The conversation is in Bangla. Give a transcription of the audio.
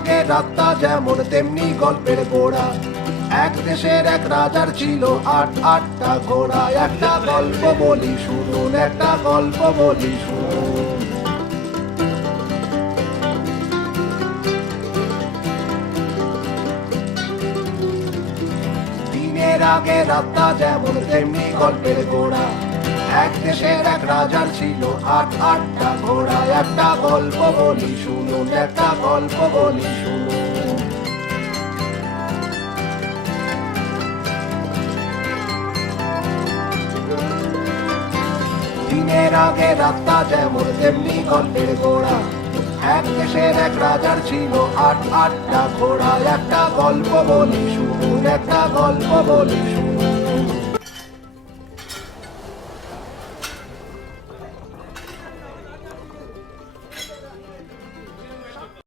আগে রাতটা যেমন তেমনি গল্পের গোড়া। এক দেশের এক রাজার ছিল আটটা ঘোড়া। একটা গল্প বলি শুনুন, একটা গল্প বলি শুনুন। দিনের আগে রাতটা যেমন তেমনি গল্পের গোড়া। এক দেশের এক রাজার ছিল আটটা ঘোড়া। একটা গল্প বলি শুনুন, একটা গল্প বলি শুনুন। দিনের আগে রাতটা যেমন তেমনি গল্পের গোড়া। এক দেশের এক রাজার ছিল আটটা ঘোড়া। একটা গল্প বলি শুনুন, একটা গল্প বলি শুনুন।